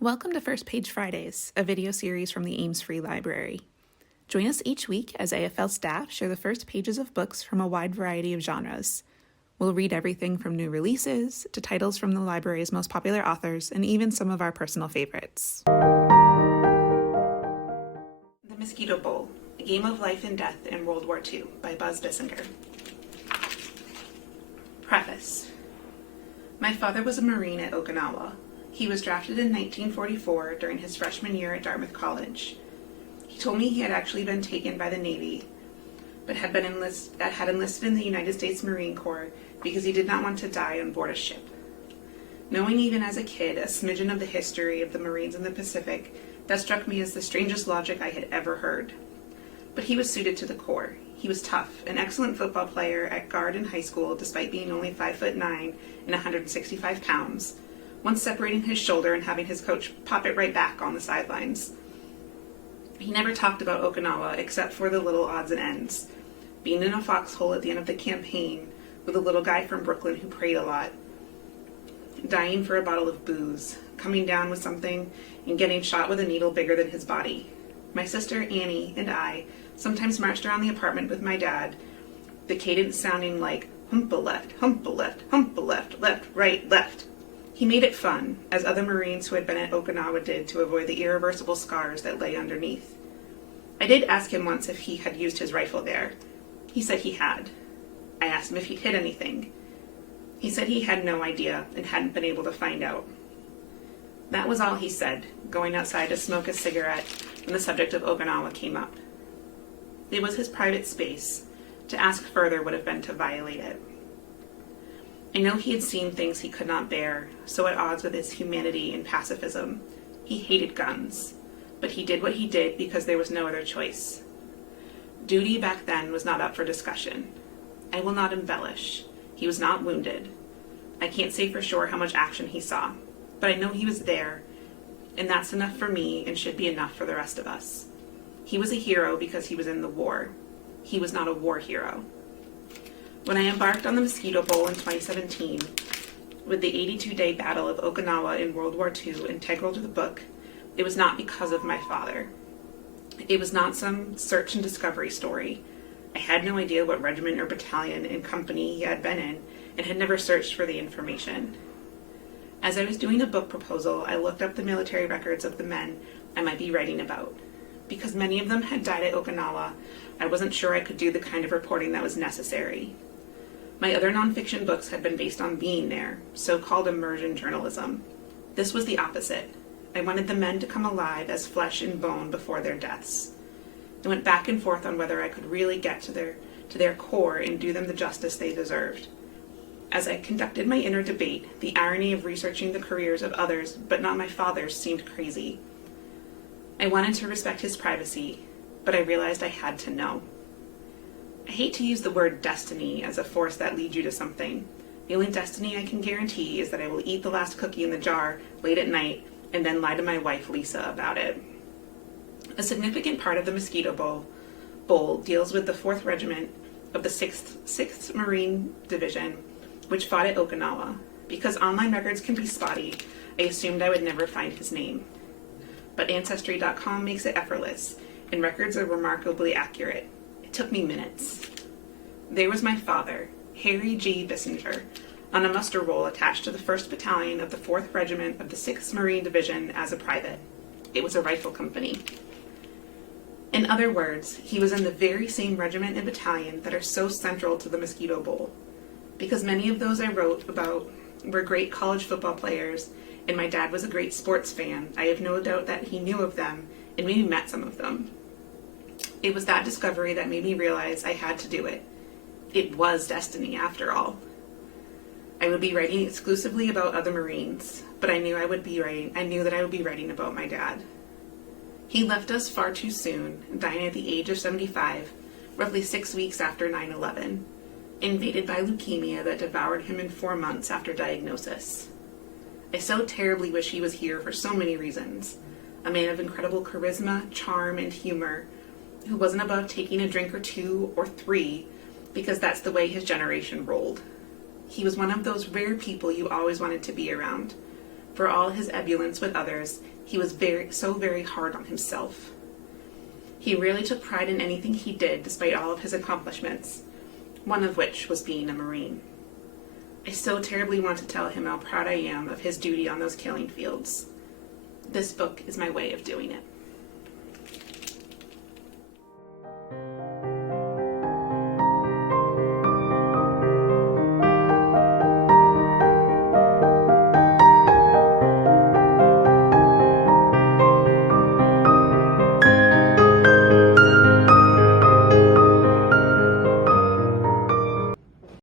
Welcome to First Page Fridays, a video series from the Ames Free Library. Join us each week as AFL staff share the first pages of books from a wide variety of genres. We'll read everything from new releases to titles from the library's most popular authors and even some of our personal favorites. The Mosquito Bowl, A Game of Life and Death in World War II by Buzz Bissinger. Preface. My father was a Marine at Okinawa. He was drafted in 1944 during his freshman year at Dartmouth College. He told me he had actually been taken by the Navy, but had enlisted in the United States Marine Corps because he did not want to die on board a ship. Knowing even as a kid a smidgen of the history of the Marines in the Pacific, that struck me as the strangest logic I had ever heard. But he was suited to the Corps. He was tough, an excellent football player at guard in high school despite being only 5'9" and 165 pounds, once separating his shoulder and having his coach pop it right back on the sidelines. He never talked about Okinawa except for the little odds and ends. Being in a foxhole at the end of the campaign with a little guy from Brooklyn who prayed a lot, dying for a bottle of booze, coming down with something, and getting shot with a needle bigger than his body. My sister Annie and I sometimes marched around the apartment with my dad, the cadence sounding like hump a left, hump a left, hump a left, left, right, left. He made it fun, as other Marines who had been at Okinawa did to avoid the irreversible scars that lay underneath. I did ask him once if he had used his rifle there. He said he had. I asked him if he'd hit anything. He said he had no idea and hadn't been able to find out. That was all he said, going outside to smoke a cigarette when the subject of Okinawa came up. It was his private space. To ask further would have been to violate it. I know he had seen things he could not bear, so at odds with his humanity and pacifism. He hated guns, but he did what he did because there was no other choice. Duty back then was not up for discussion. I will not embellish. He was not wounded. I can't say for sure how much action he saw, but I know he was there, and that's enough for me and should be enough for the rest of us. He was a hero because he was in the war. He was not a war hero. When I embarked on the Mosquito Bowl in 2017, with the 82-day Battle of Okinawa in World War II integral to the book, it was not because of my father. It was not some search and discovery story. I had no idea what regiment or battalion and company he had been in, and had never searched for the information. As I was doing a book proposal, I looked up the military records of the men I might be writing about. Because many of them had died at Okinawa, I wasn't sure I could do the kind of reporting that was necessary. My other nonfiction books had been based on being there, so-called immersion journalism. This was the opposite. I wanted the men to come alive as flesh and bone before their deaths. I went back and forth on whether I could really get to their core and do them the justice they deserved. As I conducted my inner debate, the irony of researching the careers of others, but not my father's, seemed crazy. I wanted to respect his privacy, but I realized I had to know. I hate to use the word destiny as a force that leads you to something. The only destiny I can guarantee is that I will eat the last cookie in the jar late at night and then lie to my wife Lisa about it. A significant part of the Mosquito Bowl deals with the 4th Regiment of the 6th Marine Division, which fought at Okinawa. Because online records can be spotty, I assumed I would never find his name. But Ancestry.com makes it effortless, and records are remarkably accurate. It took me minutes. There was my father, Harry G. Bissinger, on a muster roll attached to the 1st Battalion of the 4th Regiment of the 6th Marine Division as a private. It was a rifle company. In other words, he was in the very same regiment and battalion that are so central to the Mosquito Bowl. Because many of those I wrote about were great college football players, and my dad was a great sports fan, I have no doubt that he knew of them and maybe met some of them. It was that discovery that made me realize I had to do it. It was destiny, after all. I would be writing exclusively about other Marines, but I knew that I would be writing about my dad. He left us far too soon, dying at the age of 75, roughly 6 weeks after 9/11, invaded by leukemia that devoured him in 4 months after diagnosis. I so terribly wish he was here for so many reasons. A man of incredible charisma, charm, and humor, who wasn't above taking a drink or 2 or 3, because that's the way his generation rolled. He was one of those rare people you always wanted to be around. For all his ebullience with others, he was very hard on himself. He really took pride in anything he did, despite all of his accomplishments, one of which was being a Marine. I still terribly want to tell him how proud I am of his duty on those killing fields. This book is my way of doing it.